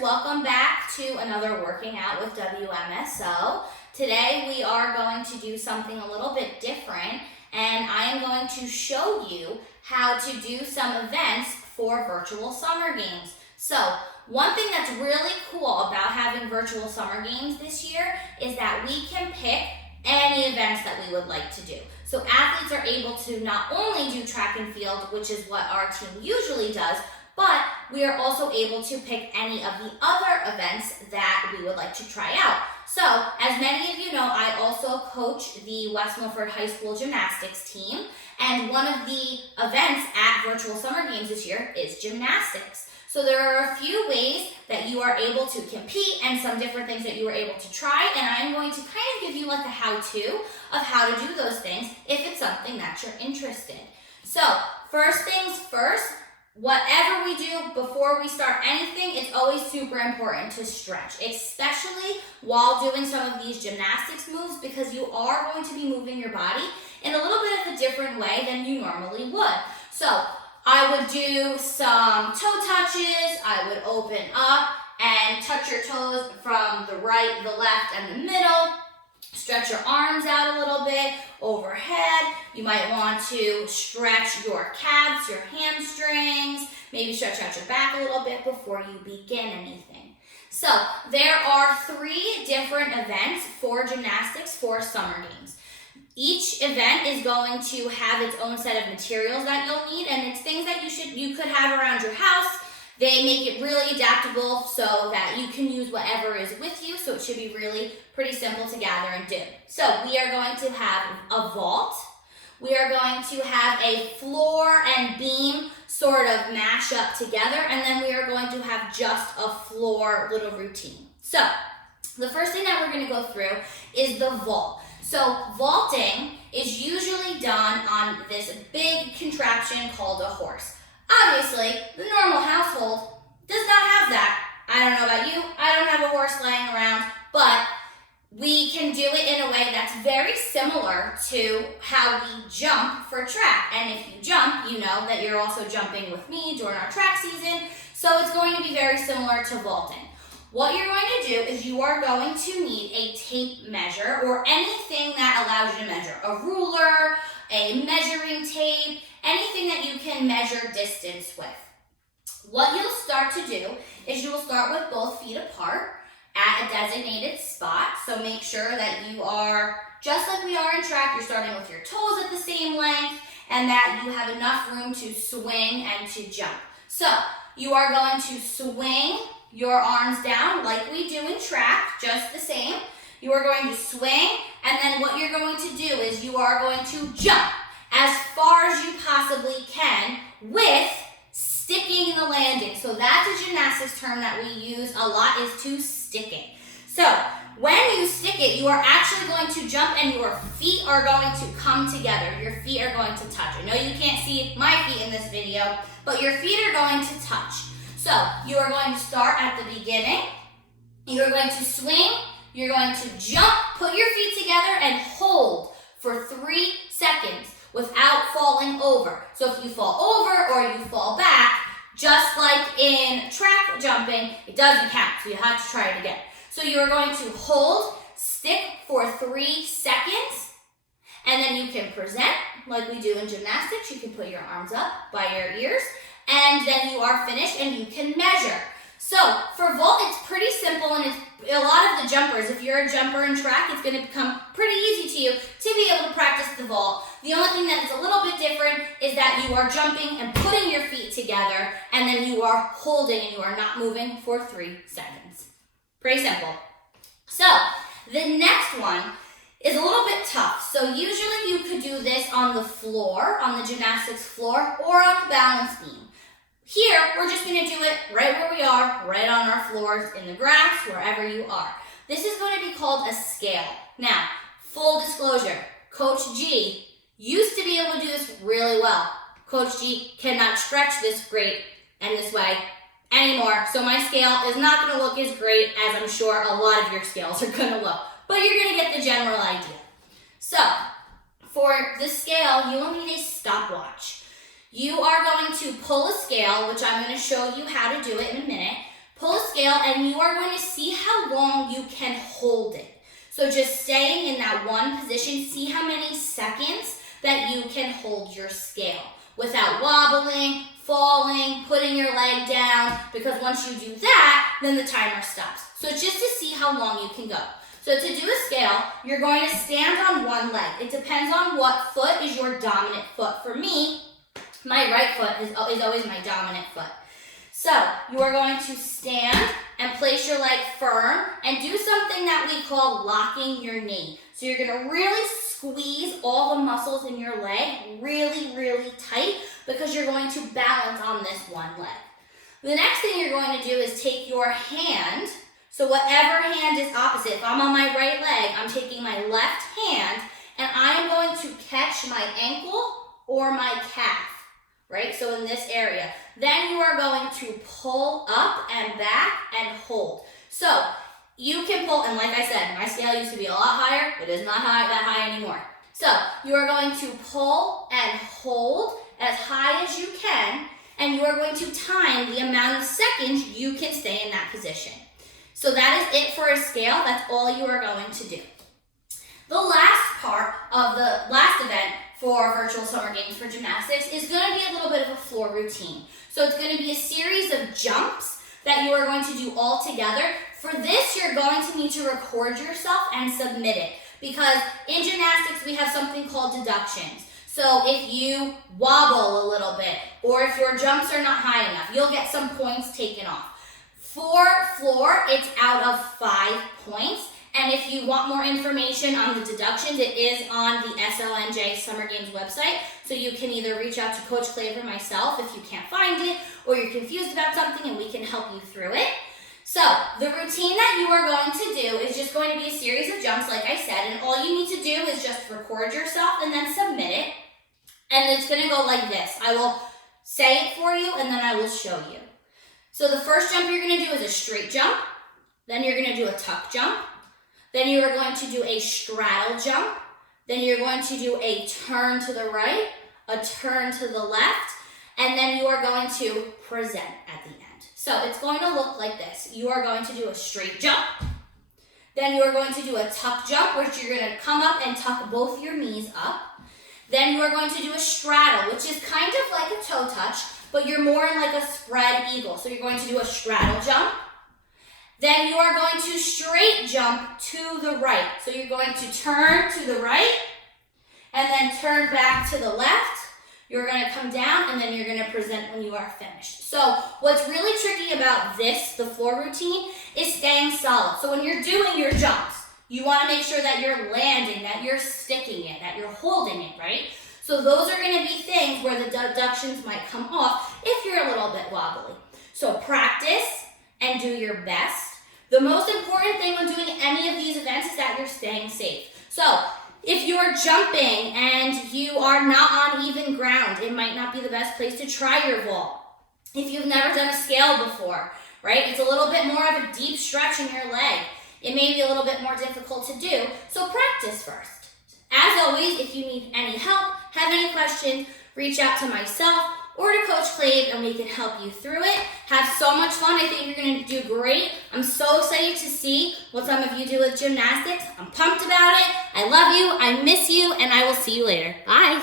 welcome back to another Working Out with WMSO. Today we are going to do something a little bit different, and I am going to show you how to do some events for Virtual Summer Games. So, one thing that's really cool about having Virtual Summer Games this year is that we can pick any events that we would like to do. So athletes are able to not only do track and field, which is what our team usually does, but we are also able to pick any of the other events that we would like to try out. So, as many of you know, I also coach the West Milford High School gymnastics team, and one of the events at Virtual Summer Games this year is gymnastics. So there are a few ways that you are able to compete and some different things that you are able to try, and I'm going to kind of give you like a how-to of how to do those things if it's something that you're interested in. So, first things first, whatever we do before we start anything, it's always super important to stretch, especially while doing some of these gymnastics moves, because you are going to be moving your body in a little bit of a different way than you normally would. So I would do some toe touches. I would open up and touch your toes from the right, the left, and the middle. Stretch your arms out a little bit overhead. You might want to stretch your calves, your hamstrings, maybe stretch out your back a little bit before you begin anything. So there are 3 different events for gymnastics for Summer Games. Each event is going to have its own set of materials that you'll need, and it's things that you could have around your house. They make it really adaptable so that you can use whatever is with you, so it should be really pretty simple to gather and do. So we are going to have a vault. We are going to have a floor and beam sort of mash up together, and then we are going to have just a floor little routine. So the first thing that we're going to go through is the vault. So vaulting is usually done on this big contraption called a horse. Obviously, the normal household does not have that. I don't know about you, I don't have a horse laying around, but we can do it in a way that's very similar to how we jump for track. And if you jump, you know that you're also jumping with me during our track season, so it's going to be very similar to vaulting. What you're going to do is you are going to need a tape measure or anything that allows you to measure. A ruler, a measuring tape, anything that you can measure distance with. What you'll start to do is you will start with both feet apart at a designated spot. So make sure that you are, just like we are in track, you're starting with your toes at the same length and that you have enough room to swing and to jump. So you are going to swing your arms down like we do in track, just the same. You are going to swing, and then what you're going to do is you are going to jump as far as you possibly can with sticking the landing. So that's a gymnastics term that we use a lot, is to stick it. So when you stick it, you are actually going to jump and your feet are going to come together. Your feet are going to touch. I know you can't see my feet in this video, but your feet are going to touch. So you are going to start at the beginning. You're going to swing. You're going to jump, put your feet together, and hold for 3 seconds without falling over. So if you fall over or you fall back, just like in track jumping, it doesn't count, so you have to try it again. So you're going to hold, stick for 3 seconds, and then you can present like we do in gymnastics. You can put your arms up by your ears, and then you are finished and you can measure. So for vault, it's pretty simple, and it's a lot of the jumpers, if you're a jumper in track, it's going to become pretty easy to you to be able to practice the vault. The only thing that is a little bit different is that you are jumping and putting your feet together, and then you are holding and you are not moving for 3 seconds. Pretty simple. So the next one is a little bit tough. So usually you could do this on the floor, on the gymnastics floor, or on the balance beam. Here, we're just going to do it right where we are, right on our floors, in the grass, wherever you are. This is going to be called a scale. Now, full disclosure, Coach G used to be able to do this really well. Coach G cannot stretch this great and this way anymore, so my scale is not going to look as great as I'm sure a lot of your scales are going to look. But you're going to get the general idea. So, for the scale, you will need a stopwatch. You are going to pull a scale, which I'm going to show you how to do it in a minute. Pull a scale scale and you are going to see how long you can hold it. So just staying in that one position, see how many seconds that you can hold your scale without wobbling, falling, putting your leg down, because once you do that, then the timer stops. So it's just to see how long you can go. So to do a scale, you're going to stand on one leg. It depends on what foot is your dominant foot. For me, my right foot is always my dominant foot. So you are going to stand and place your leg firm and do something that we call locking your knee. So you're going to really squeeze all the muscles in your leg really, really tight because you're going to balance on this one leg. The next thing you're going to do is take your hand. So whatever hand is opposite, if I'm on my right leg, I'm taking my left hand and I am going to catch my ankle or my calf, right? So in this area. Then you are going to pull up and back and hold. So you can pull, and like I said, my scale used to be a lot higher. It is not that high anymore. So you are going to pull and hold as high as you can, and you are going to time the amount of seconds you can stay in that position. So that is it for a scale. That's all you are going to do. The last part of the last event for Virtual Summer Games for Gymnastics is going to be a little bit of a floor routine. So it's going to be a series of jumps that you are going to do all together. For this, you're going to need to record yourself and submit it, because in gymnastics, we have something called deductions. So if you wobble a little bit, or if your jumps are not high enough, you'll get some points taken off. For floor, it's out of 5 points. And if you want more information on the deductions, it is on the SLNJ Summer Games website. So you can either reach out to Coach Clave or myself if you can't find it, or you're confused about something and we can help you through it. So the routine that you are going to do is just going to be a series of jumps, like I said, and all you need to do is just record yourself and then submit it. And it's going to go like this. I will say it for you and then I will show you. So the first jump you're going to do is a straight jump. Then you're going to do a tuck jump. Then you are going to do a straddle jump. Then you're going to do a turn to the right, a turn to the left, and then you are going to present at the end. So it's going to look like this. You are going to do a straight jump. Then you are going to do a tuck jump, which you're going to come up and tuck both your knees up. Then you are going to do a straddle, which is kind of like a toe touch, but you're more in like a spread eagle. So you're going to do a straddle jump. Then you are going to straight jump to the right. So you're going to turn to the right and then turn back to the left. You're going to come down and then you're going to present when you are finished. So what's really tricky about this, the floor routine, is staying solid. So when you're doing your jumps, you want to make sure that you're landing, that you're sticking it, that you're holding it, right? So those are going to be things where the deductions might come off if you're a little bit wobbly. So practice and do your best. The most important thing when doing any of these events is that you're staying safe. So if you're jumping and you are not on even ground, it might not be the best place to try your vault. If you've never done a scale before, right, it's a little bit more of a deep stretch in your leg. It may be a little bit more difficult to do, so practice first. As always, if you need any help, have any questions, reach out to myself or to Coach Clave and we can help you through it. Have so much fun. I think you're going to do great. I'm so excited to see what some of you do with gymnastics. I'm pumped about it. I love you. I miss you, and I will see you later. Bye.